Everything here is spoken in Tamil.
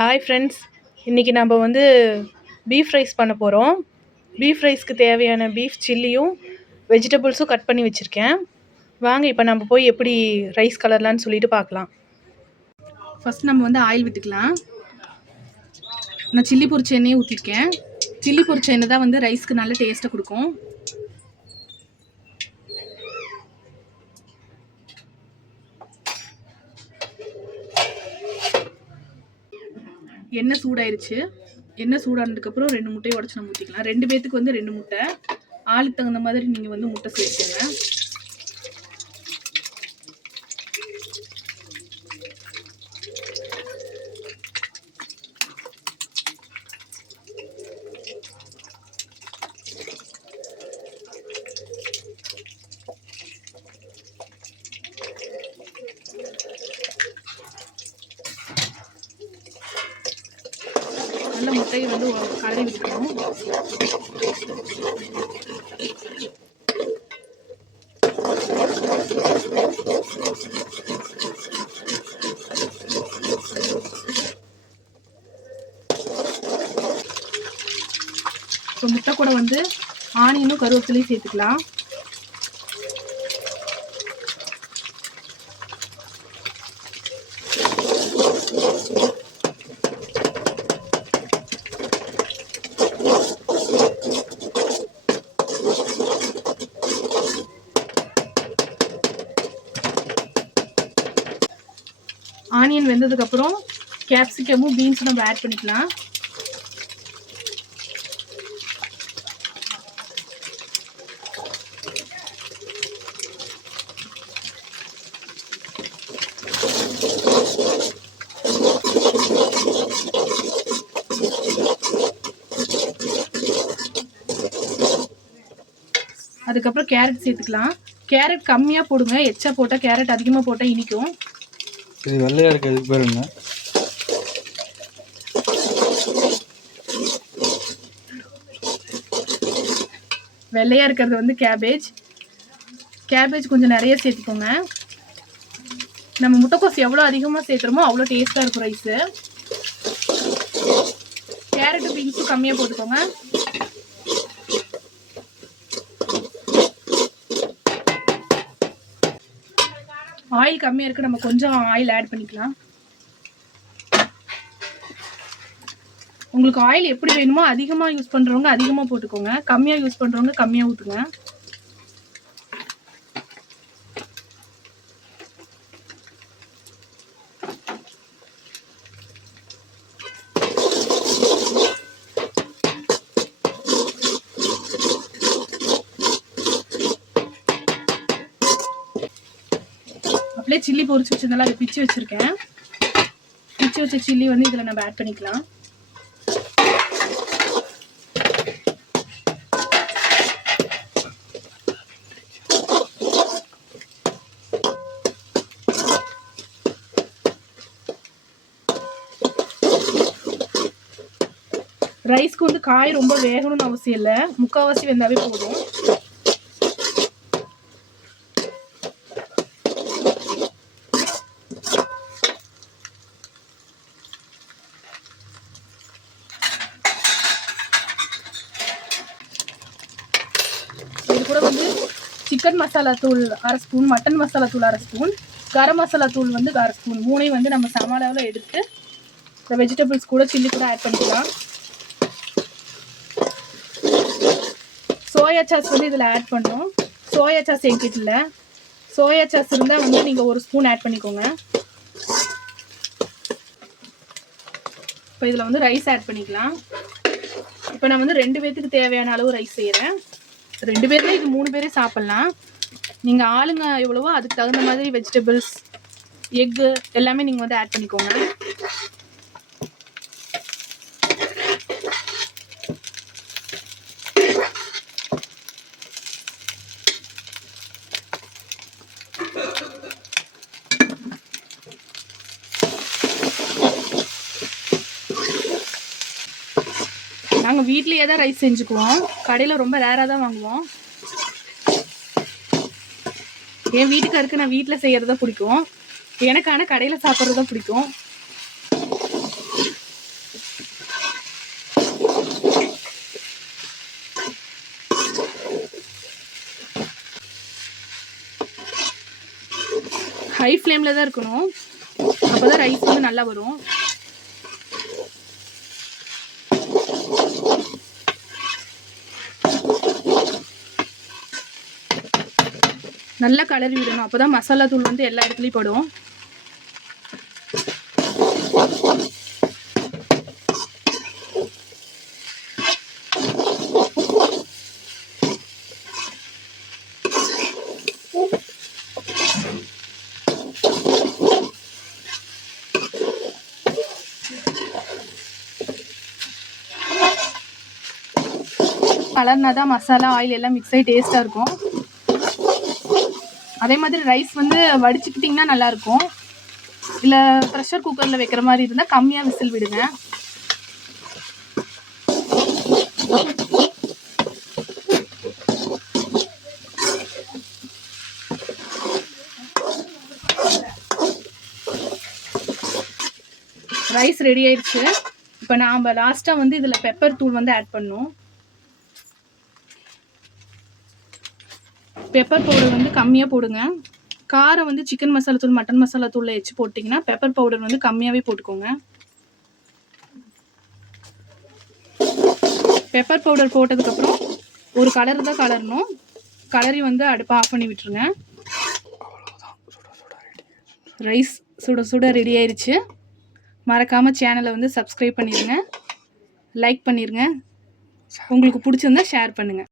ஹாய் ஃப்ரெண்ட்ஸ், இன்றைக்கி நம்ம வந்து பீஃப் ரைஸ் பண்ண போகிறோம். பீஃப் ரைஸ்க்கு தேவையான பீஃப் சில்லியும் வெஜிடபிள்ஸும் கட் பண்ணி வச்சுருக்கேன். வாங்க இப்போ நம்ம போய் எப்படி ரைஸ் கலர்லான்னு சொல்லிட்டு பார்க்கலாம். ஃபஸ்ட் நம்ம வந்து ஆயில் விட்டுக்கலாம். நான் சில்லி பொரிச்ச எண்ணெயே ஊற்றிருக்கேன். சில்லி பொரிச்ச எண்ணெய் தான் வந்து ரைஸ்க்கு நல்ல டேஸ்ட்டை கொடுக்கும். எண்ணெய் சூடாயிருச்சு. எண்ணெய் சூடானதுக்கப்புறம் 2 முட்டையை உடச்சி நம்ம ஊற்றிக்கலாம். 2 பேத்துக்கு வந்து 2 முட்டை. ஆளுக்கு தகுந்த மாதிரி நீங்கள் வந்து முட்டை சேர்த்துக்கோங்க. நல்ல முட்டையை வந்து கலரி விட்டுக்கணும். இப்போ முட்டை கூட வந்து ஆனியனும் கருவேப்பிலையும் சேர்த்துக்கலாம். ஆனியன் வெந்ததுக்கப்புறம் கேப்சிகமும் பீன்ஸும் நம்ம ஆட் பண்ணிக்கலாம். அதுக்கப்புறம் கேரட் சேர்த்துக்கலாம். கேரட் கம்மியாக போடுங்க, எச்சா போட்டால் கேரட் அதிகமாக போட்டால் இனிக்கும். இது வெள்ளையா இருக்கு, அதுக்கு பேர் என்ன? வெள்ளையா இருக்கிறது வந்து கேபேஜ். கேபேஜ் கொஞ்சம் நிறைய சேர்த்துக்கோங்க. நம்ம முட்டைக்கோஸ் எவ்வளோ அதிகமாக சேர்த்துறோமோ அவ்வளோ டேஸ்ட்டாக இருக்கும் ரைஸு. கேரட்டு பீன்ஸும் கம்மியாக போட்டுக்கோங்க. ஆயில் கம்மியாக இருக்குது, நம்ம கொஞ்சம் ஆயில் ஆட் பண்ணிக்கலாம். உங்களுக்கு ஆயில் எப்படி வேணுமோ அதிகமாக யூஸ் பண்ணுறவங்க அதிகமாக போட்டுக்கோங்க, கம்மியாக யூஸ் பண்ணுறவங்க கம்மியாக ஊற்றுங்க. அப்படியே சில்லி பொரிச்சு வச்சதெல்லாம் அதை பிச்சு வச்சுருக்கேன். பிச்சு வச்ச சில்லி வந்து இதில் நம்ம ஆட் பண்ணிக்கலாம். ரைஸ்க்கு வந்து காய் ரொம்ப வேகணும்னு அவசியம் இல்லை, முக்கால்வாசி வெந்தாவே போதும். இது கூட வந்து சிக்கன் மசாலா தூள் 1/2 ஸ்பூன், மட்டன் மசாலா தூள் 1/2 ஸ்பூன், கரம் மசாலா தூள் வந்து 1/2 ஸ்பூன், மூணையும் வந்து நம்ம சம அளவில் எடுத்து இந்த வெஜிடபிள்ஸ் கூட சில்லி கூட ஆட் பண்ணிக்கலாம். சோயா சாஸ் வந்து இதில் ஆட் பண்ணோம். சோயா சாஸ் என்கிட்ட இல்லை. சோயா சாஸ் இருந்தால் வந்து நீங்கள் 1 ஸ்பூன் ஆட் பண்ணிக்கோங்க. இப்போ இதில் வந்து ரைஸ் ஆட் பண்ணிக்கலாம். இப்போ நான் வந்து 2 பேர்த்துக்கு தேவையான அளவு ரைஸ் செய்கிறேன். 2 பேர்ல இது 3 பேரே சாப்பிட்லாம். நீங்கள் ஆளுங்க எவ்வளவோ அதுக்கு தகுந்த மாதிரி வெஜிடபிள்ஸ், எக்கு எல்லாமே நீங்கள் வந்து ஆட் பண்ணிக்கோங்க. நாங்கள் வீட்லேயே தான் ரைஸ் செஞ்சுக்குவோம், கடையில் ரொம்ப ரேராக தான் வாங்குவோம். என் வீட்டுக்காருக்கு நான் வீட்டில் செய்கிறது தான் பிடிக்கும், எனக்கு ஆனால் கடையில் சாப்பிட்றது தான் பிடிக்கும். ஹை ஃப்ளேமில் தான் இருக்கணும், அப்போ தான் ரைஸ் வந்து நல்லா வரும். நல்லா கலரி விடணும், அப்போ தான் மசாலா தூள் வந்து எல்லா இடத்துலையும் படும். கலர்னா தான் மசாலா ஆயில் எல்லாம் மிக்ஸ் ஆகி டேஸ்ட்டாக இருக்கும். அதே மாதிரி ரைஸ் வந்து வடிச்சுக்கிட்டிங்கன்னா நல்லாயிருக்கும். இல்லை ப்ரெஷர் குக்கரில் வைக்கிற மாதிரி இருந்தால் கம்மியாக விசில் விடுங்க. ரைஸ் ரெடி ஆயிடுச்சு. இப்போ நாம் லாஸ்ட்டாக வந்து இதில் பெப்பர் தூள் வந்து ஆட் பண்ணணும். பெப்பர் பவுடர் வந்து கம்மியாக போடுங்க. காரம் வந்து சிக்கன் மசாலா தூள் மட்டன் மசாலா தூளில் வச்சு போட்டிங்கன்னா பெப்பர் பவுடர் வந்து கம்மியாகவே போட்டுக்கோங்க. பெப்பர் பவுடர் போட்டதுக்கப்புறம் ஒரு கலர் தான் கலரணும். கலரி வந்து அடுப்பை ஆஃப் பண்ணி விட்டுருங்க. ரைஸ் சுட சுட ரெடி ஆயிடுச்சு. மறக்காமல் சேனலை வந்து சப்ஸ்கிரைப் பண்ணிடுங்க, லைக் பண்ணிடுங்க, உங்களுக்கு பிடிச்சிருந்தா ஷேர் பண்ணுங்கள்.